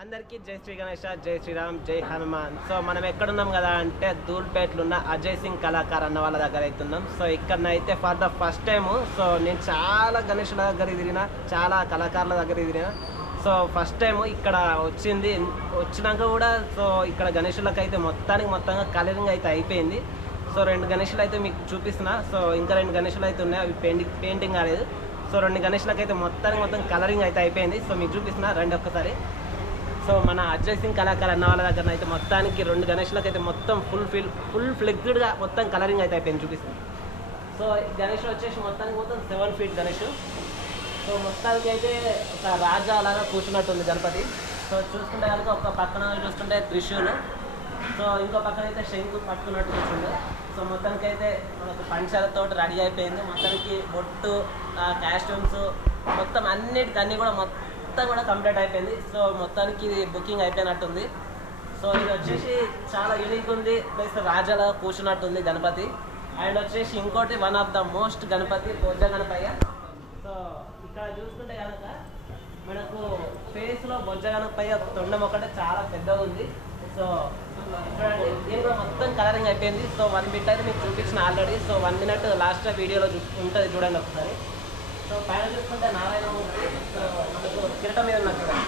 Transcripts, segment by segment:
అందరికీ జై శ్రీ గణేష, జై శ్రీరామ్, జై హనుమాన్. సో మనం ఎక్కడున్నాం కదా అంటే ధూల్పేటలో ఉన్న అజయ్ సింగ్ కళాకార్ అన్న వాళ్ళ దగ్గర అవుతున్నాం. సో ఇక్కడనైతే for the first time so నేను చాలా గణేషుల దగ్గర తిరిగిన, చాలా కళాకారుల దగ్గర తిరిగిన. సో ఫస్ట్ టైము ఇక్కడ వచ్చినాక కూడా సో ఇక్కడ గణేషులకు అయితే మొత్తంగా కలరింగ్ అయితే అయిపోయింది. సో 2 గణేషులు అయితే మీకు చూపిస్తున్నా. సో ఇంకా 2 గణేషులు అయితే ఉన్నాయి, అవి పెయింటింగ్ కాలేదు. సో 2 గణేషులకు అయితే మొత్తం కలరింగ్ అయితే అయిపోయింది. సో మీకు చూపిస్తున్నా, రండి ఒక్కసారి. సో మన అజయ్ సింగ్ కళాకార్ అన్న వాళ్ళ దగ్గర అయితే మొత్తానికి 2 గణేషులకు అయితే మొత్తం ఫుల్ ఫ్లెక్స్డ్గా మొత్తం కలరింగ్ అయితే అయిపోయింది, చూపిస్తుంది. సో గణేష్ వచ్చేసి మొత్తం 7 ఫీట్ గణేష్. సో మొత్తానికి అయితే ఒక రాజా అలాగా కూర్చున్నట్టుంది గణపతి. సో చూసుకుంటే కనుక ఒక పక్కన చూస్తుంటే త్రిశూలు, సో ఇంకో పక్కన అయితే శంకు పట్టుకున్నట్టు కూర్చుంది. సో మొత్తానికి అయితే మనకు పంచాలతో రెడీ అయిపోయింది. మొత్తానికి బొట్టు, కాస్ట్యూమ్స్ మొత్తం అన్నీ కూడా కంప్లీట్ అయిపోయింది. సో మొత్తానికి ఇది బుకింగ్ అయిపోయినట్టుంది. సో ఇది వచ్చేసి చాలా యూనిక్ ఉంది, ప్లస్ రాజాలా కూర్చున్నట్టుంది గణపతి. అండ్ వచ్చేసి ఇంకోటి one of the most Ganapati బొజ్జ గణపయ్య. సో ఇక్కడ చూసుకుంటే కనుక మనకు ఫేస్లో బొజ్జ గణపయ్య తొండం ఒకటే చాలా పెద్దగా ఉంది. సో చూడండి, దీని కూడా మొత్తం కలరింగ్ అయిపోయింది. సో 1 బిట్ అయితే మీకు చూపించిన ఆల్రెడీ. సో 1 మినిట్ లాస్ట్ వీడియోలో ఉంటుంది, చూడండి ఒకసారి. సో పైన చూసుకుంటే నారాయణమూర్తి, సో మనకు కిరీటం మీద ఉన్నది చూడండి.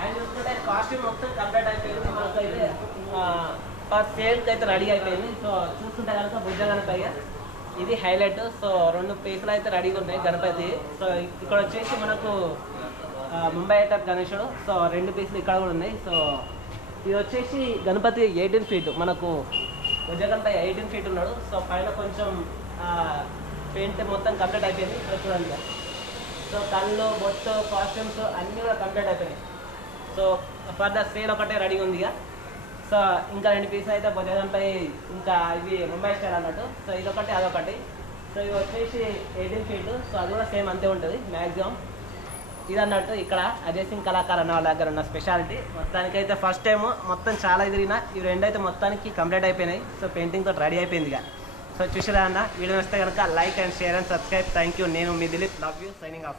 అండ్ చూసుకుంటే కాస్ట్యూమ్ మొత్తం కంప్లీట్ అయిపోయింది. మనకు అయితే సేల్కి అయితే రెడీ అయిపోయింది. సో చూసుకుంటే కనుక బుజ్జ గణపయ్య ఇది హైలైట్. సో 2 పీసులు అయితే రెడీగా ఉన్నాయి గణపతి. సో ఇక్కడ వచ్చేసి మనకు ముంబై ఐటప్ గణేశుడు. సో 2 పీసులు ఇక్కడ కూడా ఉన్నాయి. సో ఇది వచ్చేసి గణపతి 18 ఫీట్, మనకు బుజ్జ గణపయ్య 18 ఫీట్ ఉన్నాడు. సో పైన కొంచెం పెయింట్ మొత్తం కంప్లీట్ అయిపోయింది. ఇక్కడ చూడండి, సో కళ్ళు, బొట్టు, కాస్ట్యూమ్స్ అన్నీ కూడా కంప్లీట్ అయిపోయినాయి. సో ఫర్ ద సేల్ ఒకటే రెడీ ఉంది ఇక. సో ఇంకా 2 పీసులు అయితే బొజ్జగంపై, ఇంకా ఇవి ముంబై స్టైల్ అన్నట్టు. సో ఇదొకటి అదొకటి. సో ఇవి వచ్చేసి 18 ఫీట్. సో అది కూడా సేమ్ అంతే ఉంటుంది మ్యాక్సిమం. ఇది అన్నట్టు ఇక్కడ అజయ్ సింగ్ కళాకార్ అన్న వాళ్ళ దగ్గర ఉన్న స్పెషాలిటీ. మొత్తానికైతే ఫస్ట్ టైం మొత్తం చాలా ఎదిరినా, ఇవి 2 అయితే మొత్తానికి కంప్లీట్ అయిపోయినాయి. సో పెయింటింగ్తో రెడీ అయిపోయింది ఇక. సో చూసారా అన్న, వీడియో వస్తే కనుక like and share and subscribe. Thank you. నేను మీ Dilip, love you, signing of.